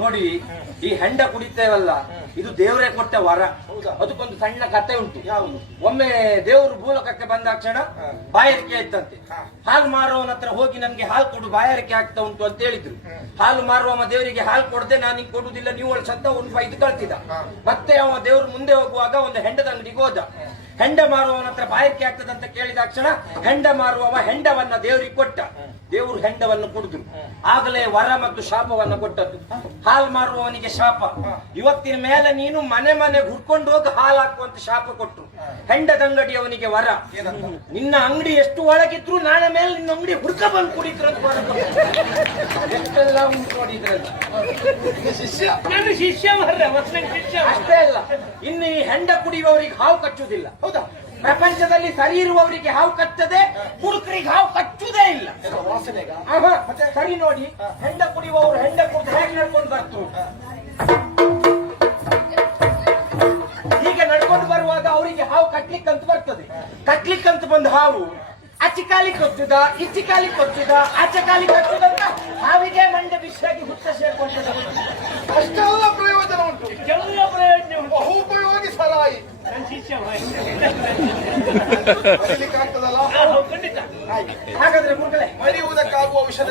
ನೋಡಿ, ಈ ಹೆಂಡ ಕುಡಿತೇವಲ್ಲ, ಇದು ದೇವರೇ ಕೊಟ್ಟ ವರ. ಅದಕ್ಕೊಂದು ಸಣ್ಣ ಕತೆ ಉಂಟು. ಯಾವುದು? ಒಮ್ಮೆ ದೇವರು ಭೂಲೋಕಕ್ಕೆ ಬಂದಾಕ್ಷಣ ಬಾಯಾರಿಕೆ ಆಯ್ತಂತೆ. ಹಾಲು ಮಾರುವವನ ಹತ್ರ ಹೋಗಿ ನನ್ಗೆ ಹಾಲು ಕೊಡು, ಬಾಯಾರಿಕೆ ಆಗ್ತಾ ಉಂಟು ಅಂತ ಹೇಳಿದ್ರು. ಹಾಲು ಮಾರುವವ ದೇವರಿಗೆ ಹಾಲು ಕೊಡದೆ ನಾನು ಹಿಂಗ್ ಕೊಡುದಿಲ್ಲ, ನೀವು ಸತ್ತ ಒಂದು 5 ಕಳ್ತಿದ. ಮತ್ತೆ ಅವ ದೇವರು ಮುಂದೆ ಹೋಗುವಾಗ ಒಂದು ಹೆಂಡದ ಅಂಗಡಿಗೆ ಹೋದ. ಹೆಂಡ ಮಾರುವವನ ಹತ್ರ ಬಾಯಾರಿಕೆ ಆಗ್ತದಂತ ಕೇಳಿದಾಕ್ಷಣ ಹೆಂಡ ಮಾರುವವ ಹೆಂಡವನ್ನ ದೇವರಿಗೆ ಕೊಟ್ಟ. ದೇವರು ಹೆಂಡವನ್ನು ಕುಡಿದ್ರು. ಆಗಲೇ ವರ ಮತ್ತು ಶಾಪವನ್ನ ಕೊಟ್ಟದ್ದು. ಹಾಲು ಮಾರುವವನಿಗೆ ಶಾಪ, ಇವತ್ತಿನ ಮೇಲೆ ನೀನು ಮನೆ ಮನೆ ಹುಡ್ಕೊಂಡು ಹೋಗಿ ಹಾಲು ಹಾಕುವಂತ ಶಾಪ ಕೊಟ್ರು. ಹೆಂಡದ ಅಂಗಡಿಯವನಿಗೆ ವರ, ನಿನ್ನ ಅಂಗಡಿ ಎಷ್ಟು ಒಳಗಿದ್ರು ನಾಳೆ ಮೇಲೆ ನಿನ್ನ ಅಂಗಡಿ ಹುಡ್ಕ ಬಂದು ಕುಡಿದ್ರು ಅಂತ ವರ ಕೊಟ್ರು. ಎಷ್ಟೆಲ್ಲ ಉಂಟು ನೋಡಿದ್ರಲ್ಲ. ಶಿಷ್ಯ ನನ್ನ ಶಿಷ್ಯ ಶಿಷ್ಯ ಅಷ್ಟೇ ಅಲ್ಲ, ಇನ್ನು ಈ ಹೆಂಡ ಕುಡಿಯುವವರಿಗೆ ಹಾವು ಕಚ್ಚುವುದಿಲ್ಲ. ಹೌದಾ? ಪ್ರಪಂಚದಲ್ಲಿ ಸರಿ ಇರುವವರಿಗೆ ಹಾವು ಕಚ್ಚದೆ, ಕುಡುಕರಿಗೆ ಹಾವು ಕಚ್ಚುವುದೇ ಇಲ್ಲ. ಸರಿ ನೋಡಿ, ಹೆಂಡ ಕುಡಿಯುವವರು ಹೆಂಡ ಕುಡಿದು ಹೇಗೆ ನಡ್ಕೊಂಡು ಬರ್ತು. ಹೀಗೆ ನಡ್ಕೊಂಡು ಬರುವಾಗ ಅವರಿಗೆ ಹಾವು ಕಟ್ಲಿಕ್ಕಂತ ಬರ್ತದೆ. ಕಟ್ಲಿಕ್ಕಂತ ಬಂದ ಹಾವು ಆಚೆ ಕಾಲಿ ಕೊಚ್ಚುದ, ಈಚೆ ಕಾಲಿ ಕೊಚ್ಚುದ, ಆಚೆ ಕಾಲಿ ಕಚ್ಚುದಂತ ಹಾವಿಗೆ ಮಂಡೆ ಬಿಸಿಯಾಗಿ ಹುತ್ತ ಸೇರ್ಕೊಂಡ. ಅಷ್ಟೆಲ್ಲ ಪ್ರಯೋಜನ ಉಂಟು. ಎಲ್ಲ ಪ್ರಯೋಜನ ಉಂಟು. ಬಹುಪಯೋಗಿ ಸರಾಯಿ ಶಿಷ್ಯ ಆಗ್ತದಲ್ಲ. ಖಂಡಿತ. ಹಾಗಾದ್ರೆ ಮಕ್ಕಳೇ, ಮರೆಯುವುದಕ್ಕಾಗುವ ವಿಷಯ